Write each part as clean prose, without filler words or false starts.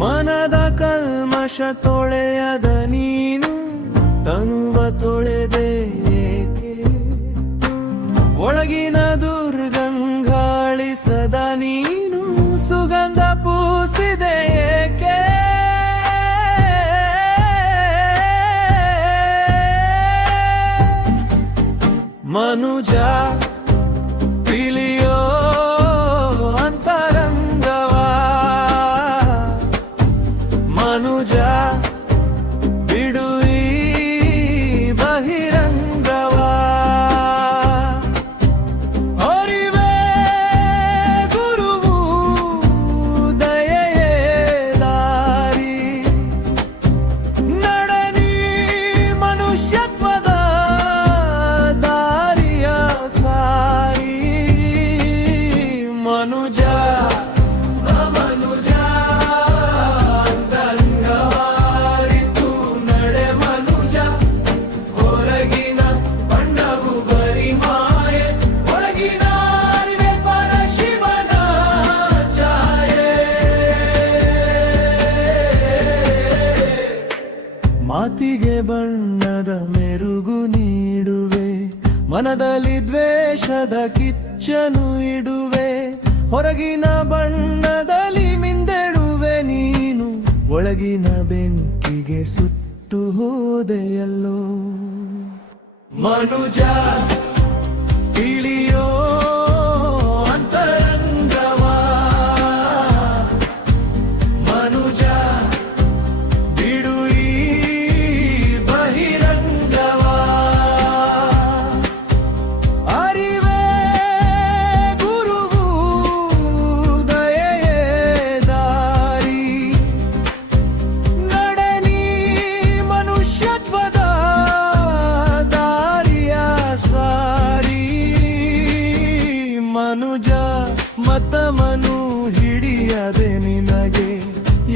ಮನದ ಕಲ್ಮಶ ತೊಳೆಯದ ನೀನು ತನುವ ತೊಳೆದೆ ಏಕೆ? ಒಳಗಿನ ದುರ್ಗಂಗಾಳಿಸದ ನೀನು ಸುಗಂಧ ಪೂಸಿದೆ ಏಕೆ? ಮನುಜ ತಿಳಿಯೋ ಅಂತರಂಗವಾ, ಮನುಜ ಬಿಡು ಈ ಬಹಿರಂಗವಾ. ಅರಿವೇ ಗುರುವು ದಯೆಯೇ ದಾರಿ, ನಡನಿ ಮನುಷ್ಯತ್ವದ ದಾರಿಯ ಸಾರಿ. ಮನುಜ ಮನುಜ ಅಂತರಂಗವಾರಿತು ನಡೆ ಮನುಜ, ಹೊರಗಿನ ಬಣ್ಣವು ಬರಿ ಮಾಯೆ, ಒಳಗಿನ ಅರಿವೆ ಪರಶಿವನ ಛಾಯೆ. ಮಾತಿಗೆ ಬಣ್ಣದ ಮೆರುಗು ನೀಡುವೆ, ಮನದಲ್ಲಿ ದ್ವೇಷದ ಕಿಚ್ಚನು ಇಡುವೆ, ಹೊರಗಿನ ಬಣ್ಣದಲ್ಲಿ ಮಿಂದೆಡುವೆ ನೀನು, ಒಳಗಿನ ಬೆಂಕಿಗೆ ಸುಟ್ಟು ಹೋದೆಯಲ್ಲೋ. ಮನುಜ ತಿಳಿಯೋ ಅಂತರಂಗವಾ, ಮನುಜ ಬಿಡು ಈ ಬಹಿರಂಗವಾ. ಅರಿವೇ ಗುರುವು ದಯೆಯೇ ದಾರಿ, ನಡನಿ ಮನುಷ್ಯತ್ವದ ದಾರಿಯ ಸಾರಿ. ಮನುಜ ಮತಮನು ಹಿಡಿಯದೆ ನಿನಗೆ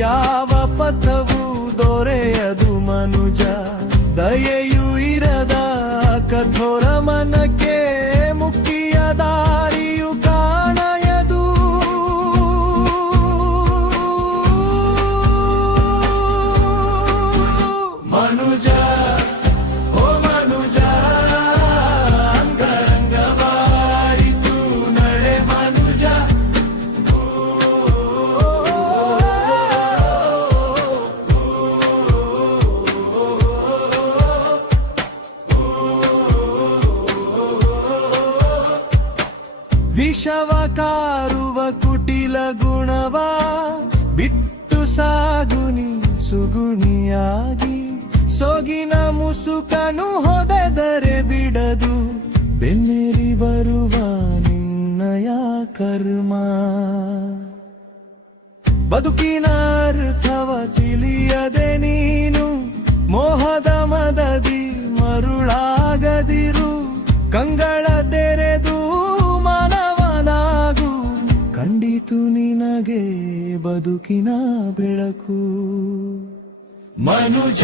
ಯಾವ ಪಥವು ದೊರೆಯದು ಮನುಜ, ದಯೆಯು ಇರದ ಕಠೋರ ಮನಕ್ಕೆ ಮುಕ್ತಿಯ ದಾರಿಯು ಕಾಣಯದು. ಮನುಜ ಓ ಮನುಜ ಅಂಗರಂಗವಾರಿತು ನಡೆ ಮನುಜ. ವಿಷವ ಕಾರುವ ಕುಟಿಲ ಗುಣವ ಬಿಟ್ಟು ಸಾಗುನಿ ಸುಗುಣಿಯಾಗಿ, ಸೊಗಿನ ಮುಸುಕನು ಹೊದೆದರೆ ಬಿಡದು ಬೆನ್ನೇರಿ ಬರುವ ನಿನ್ನಯ ಕರ್ಮ. ಬದುಕಿನ ಅರ್ಥವ ತಿಳಿಯದೆ ನೀನು ಮೋಹದ ಮದದಿ ಮರುಳಾಗದಿರು, ಕಂಗಳ ತೆರೆದು ಮಾನವನಾಗು, ಕಂಡಿತು ನಿನಗೆ ಬದುಕಿನ ಬೆಳಕು. ಮನುಜ